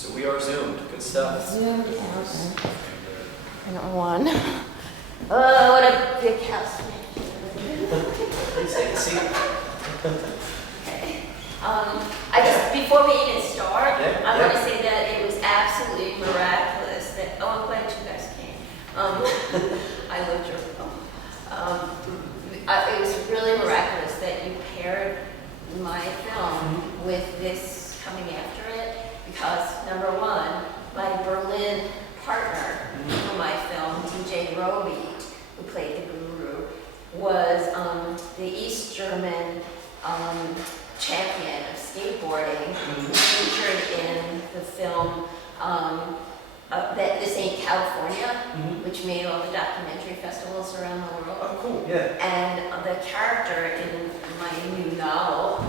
So we are zoomed. Good stuff. Zoomed out. And on. Oh, what a big house. Please take a seat. Okay. I just, before we even start, I want to say that it was absolutely miraculous that, I'm glad you guys came. I loved your film. It was really miraculous that you paired my film with this coming after it, because number one, my Berlin partner for my film, DJ Roby, who played the guru, was the East German champion of skateboarding, featured in the film This Ain't California, which made all the documentary festivals around the world. Oh, cool, yeah. And the character in my new novel,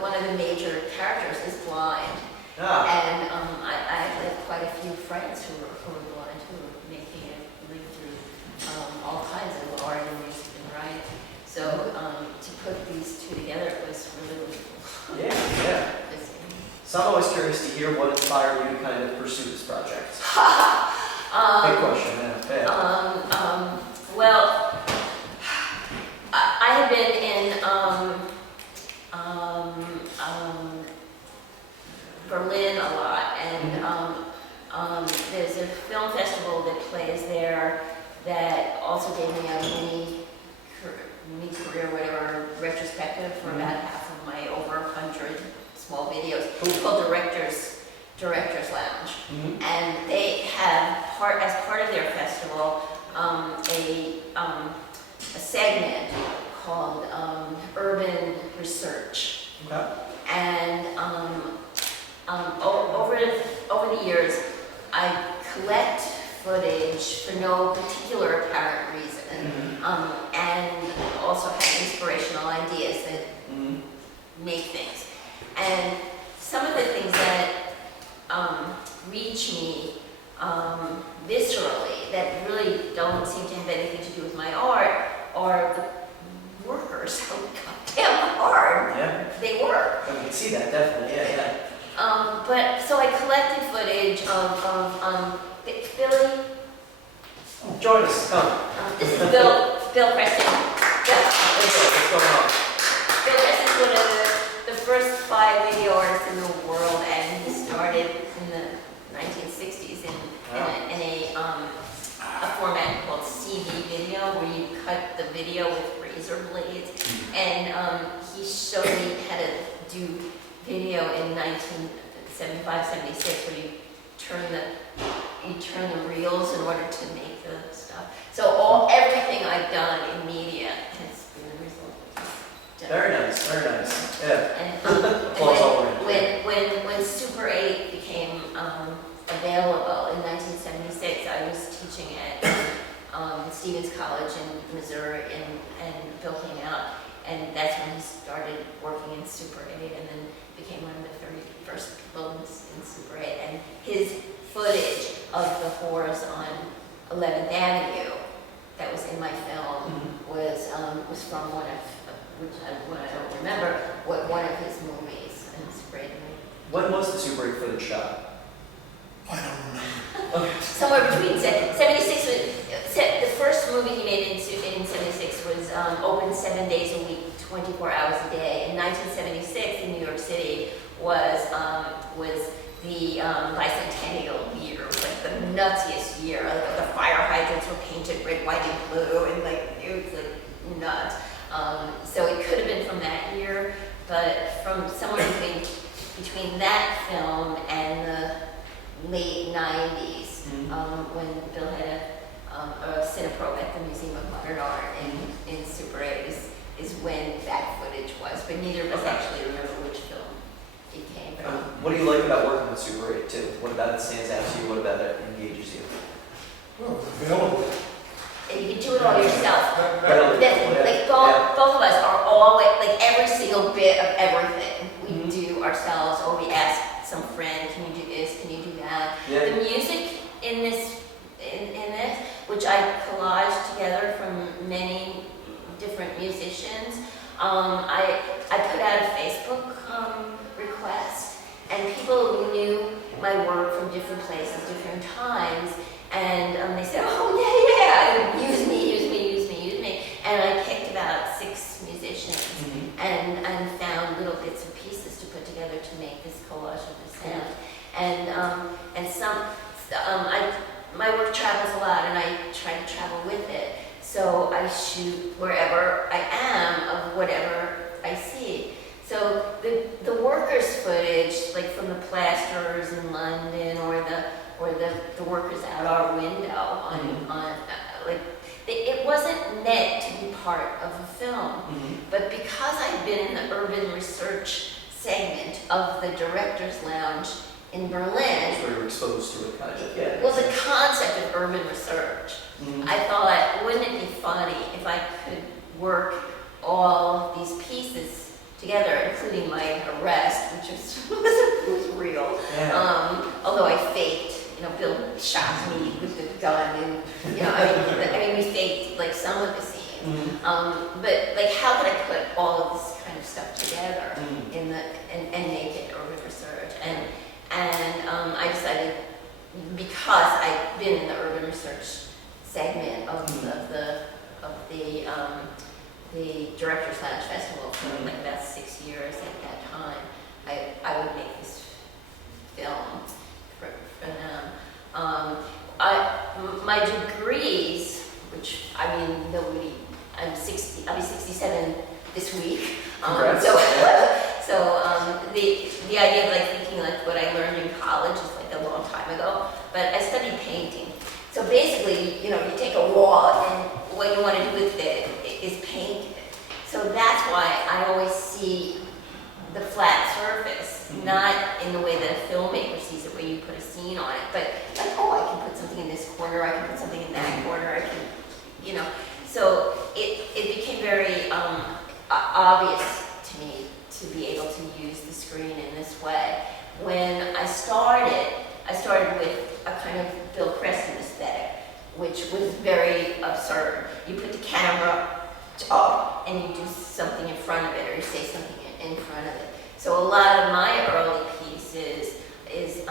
one of the major characters is blind. Ah. And I have like quite a few friends who are blind, who are making it live through all kinds of art and music and writing. So to put these two together, it was really, really cool. Yeah. So I'm always curious to hear what inspired you to kind of pursue this project. Big question, yeah. Well, I have been in Berlin a lot, and there's a film festival that plays there that also gave me a mini career, whatever, retrospective for about half of my over 100 small videos. It's called Directors Lounge, and they have as part of their festival a segment called Urban Research. Okay. And over the years, I collect footage for no particular apparent reason, and also have inspirational ideas that make things. And some of the things that reach me viscerally, that really don't seem to have anything to do with my art, are the workers. How goddamn hard they work. I can see that, definitely, yeah. But so I collected footage of Billy. Join us, come. This is Bill Creston. What's going on? Bill Creston's one of the first 5 video artists in the world, and he started in the 1960s in a format called CD video, where you cut the video with razor blades. And he showed me how to do video in 1975, 76, where you turn the reels in order to make the stuff. So everything I've done in media has been the result of this. Very nice, yeah. And when Super 8 became available in 1976, I was teaching at Stevens College in Missouri, and Bill came out, and that's when he started working in Super 8, and then became one of the very first people in Super 8. And his footage of the whores on 11th Avenue that was in my film was from one of, which I don't remember, one of his movies, and it's great. When was the Super 8 footage shot? I don't remember. Somewhere between 76 was, the first movie he made in 76 was open 7 days a week, 24 hours a day. In 1976 in New York City was the bicentennial year. It was like the nuttiest year. Like, the fire hydrants were painted red, white, and blue, and it was like nuts. So it could have been from that year, but from somewhere between that film and the late 90s, when Bill had a Cinepro at the Museum of Modern Art in Super 8 is when that footage was, but neither of us actually remember which film it came from. What do you like about working with Super 8 too? What about it stands out to you? What about it engages you? Well, it's available. And you can do it all yourself. Right. Both of us are all like every single bit of everything we do ourselves, or we ask some friend, can you do this, can you do that? Yeah. The music in this, which I collaged together from many different musicians, I put out a Facebook request, and people knew my work from different places, different times, and they said, oh yeah, use me. And I picked about 6 musicians and found little bits and pieces to put together to make this collage of the sound. And my work travels a lot, and I try to travel with it. So I shoot wherever I am of whatever I see. So the workers' footage, like from the plasterers in London or the workers out our window it wasn't meant to be part of a film. But because I've been in the urban research segment of the Director's Lounge in Berlin. That's where you were exposed to it, kind of. Yeah. Well, the concept of urban research. I thought, wouldn't it be funny if I could work all these pieces together, including my arrest, which was real. Yeah. Although I faked, Bill shot me with the gun, and I mean, we faked like some of the scenes. But like, how could I put all of this kind of stuff together and make it urban research? And I decided, because I've been in the urban research segment of the Director's Lounge Festival for like about 6 years at that time, I would make this film for them. My degrees, which I'll be 67 this week. Congrats. The idea of like thinking like what I learned in college is like a long time ago, but I studied painting. So basically, you take a wall and what you want to do with it is paint it. So that's why I always see the flat surface, not in the way that a filmmaker sees it, where you put a scene on it, but like, I can put something in this corner, I can put something in that corner, I can, So it became very obvious to me to be able to use the screen in this way. When I started with a kind of Bill Creston aesthetic, which was very absurd. You put the camera up and you do something in front of it, or you say something in front of it. So a lot of my early pieces has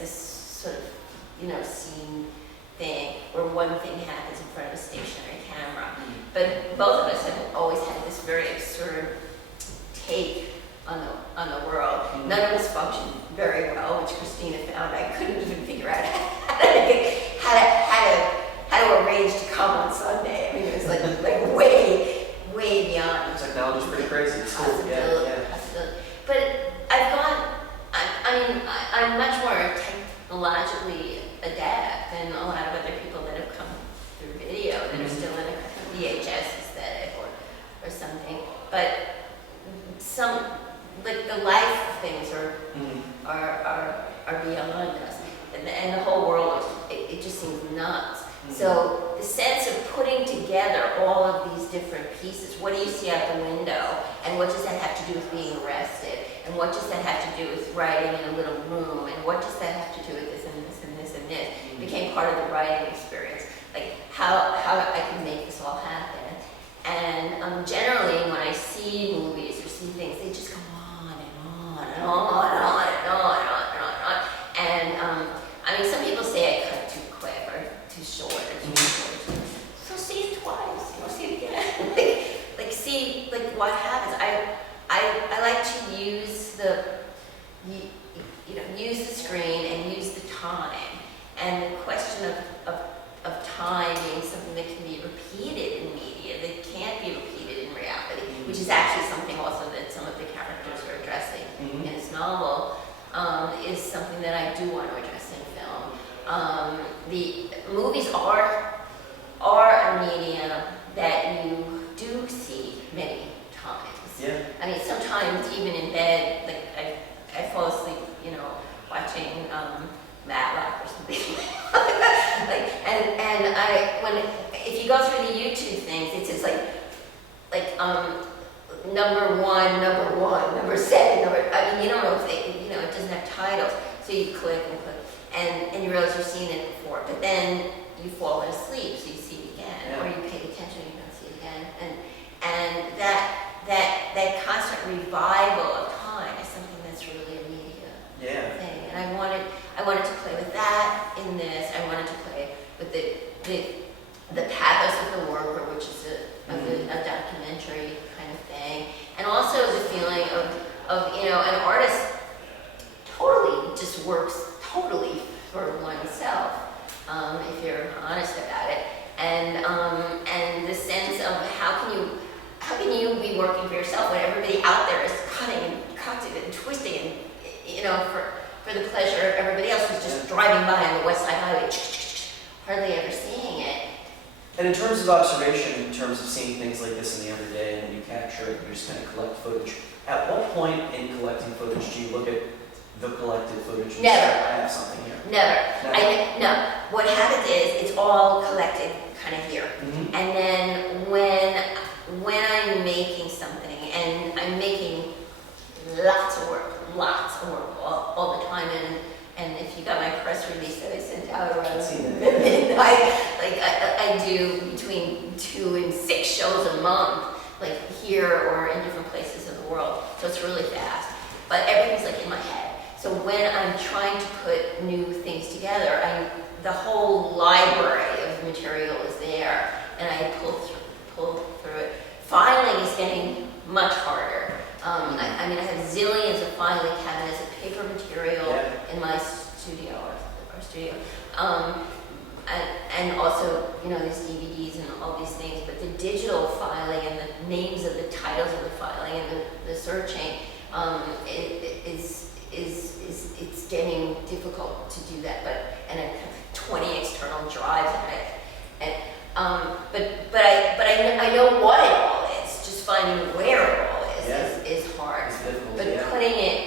this sort of, scene thing where one thing happens in front of a stationary camera. But both of us have always had this very absurd take on the world. None of us functioned very well, which Christina found. I couldn't even figure out how to arrange to come on Sunday. I mean, it was like way beyond. Technology's pretty crazy. It's cool. Possibility. But I'm much more technologically adept than a lot of other people that have come through video that are still in a kind of VHS aesthetic or something. But some, like, the life things are beyond us, and the whole world, it just seems nuts. So the sense of putting together all of these different pieces, what do you see out the window, and what does that have to do with being arrested, and what does that have to do with writing in a little room, and what does that have to do with this and this and this and this, became part of the writing experience, like how I can make this all happen. And generally, when I see movies or see things, they just go on and on and on and on and on and on and on and on. And some people say I cut too quick or too short or too short. So see it twice, see it again. like see what happens. I like to use use the screen and use the time. And the question of time being something that can be repeated in media, that can't be repeated in reality, which is actually something also that some of the characters are addressing in his novel, is something that I do want to address in film. The movies are a medium that you do see many times. Yeah. I mean, sometimes even in bed, like I fall asleep, watching Matlock or something. If you go through the YouTube things, it says number one, number 7, you don't know if it doesn't have titles, so you click and click, and you realize you've seen it before, but then you fall asleep, so you see it again, or you pay attention and you don't see it again, and that constant revival of time. for the pleasure of everybody else who's just driving by on the West Side Highway, hardly ever seeing it. And in terms of observation, in terms of seeing things like this in the other day, and you capture it, you just kind of collect footage. At what point in collecting footage do you look at the collected footage and Never. say, I have something here? Never. No. What happens is it's all collected kind of here. Mhm. And then when I'm making something, and I'm making lots of work all the time, and if you got my press release that I sent out around I've seen that. midnight, I do between 2 and 6 shows a month, like here or in different places of the world. So it's really fast, but everything's like in my head. So when I'm trying to put new things together, the whole library of material is there, and I pull through it. Filing is getting much harder. I mean, I have zillions of filing cabinets of paper material in my studio, our studio. And also, these DVDs and all these things, but the digital filing and the names of the titles of the filing and the searching, it's getting difficult to do that. And I have 20 external drives in it. But I know what it all is. Just finding where it all is hard. It's difficult, But putting it,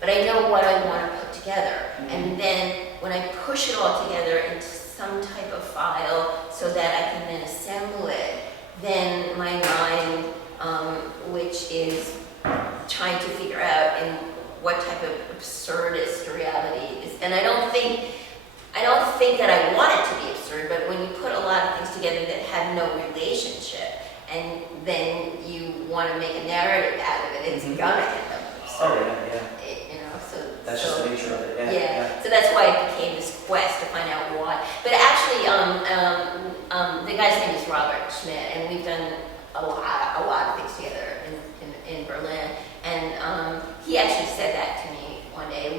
but I know what I want to put together. Mhm. And then when I push it all together into some type of file so that I can then assemble it, then my mind, which is trying to figure out in what type of absurdist reality is, and I don't think that I want it to be absurd, but when you put a lot of things together that have no relationship, and then you want to make a narrative out of it, it's Mhm. gonna end up Oh, absurd. yeah. That's just the nature of it, yeah. So that's why it became this quest to find out why. But actually, the guy's name is Robert Schmidt, and we've done a lot of things together in Berlin. And he actually said that to me one day.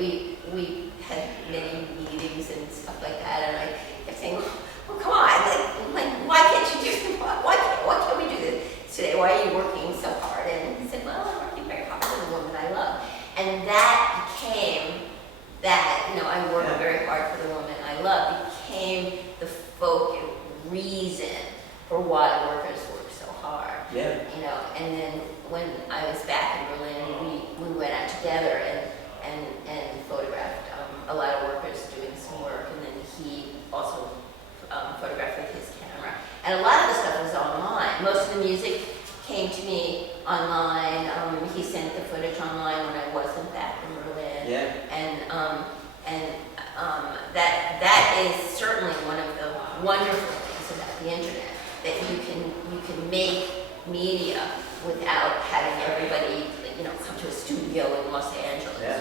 We had many meetings and stuff like that, and I kept saying, "Well, come on! Like, why can't you do? Why can't we do this today? Why are you working so hard?" And he said, "Well, I'm working very hard for the woman I love." And that became that, I work very hard for the woman I love, became the focus, reason for why workers work so hard. Yeah. And then when I was back in Berlin, we went out together and photographed a lot of workers doing some work, and then he also photographed with his camera. And a lot of the stuff was online. Most of the music came to me online. He sent the footage online when I wasn't back in Berlin. Yeah. And that is certainly one of the wonderful things about the internet, that you can make media without having everybody come to a studio in Los Angeles. Yeah.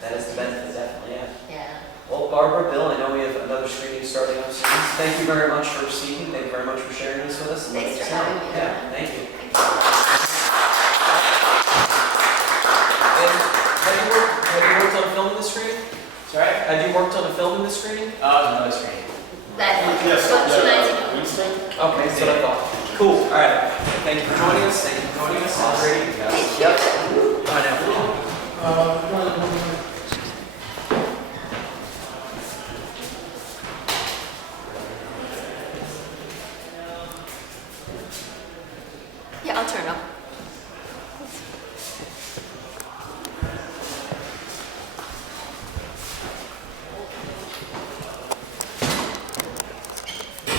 That is the benefit, definitely, Yeah. Well, Barbara, Bill, I know we have another screening starting up soon. Thank you very much for speaking. Thank you very much for sharing this with us. and Thanks letting for us know. having me. Yeah, thank you. Thank you. And have you worked on filming the screening? Sorry? Have you worked on a film in the screening? Another screen. That's so 2 nights ago. Okay, that's what I thought. Cool, all right. Thank you for joining us. Thank you for joining us. Great. Yep. Bye now. Yeah, I'll turn up.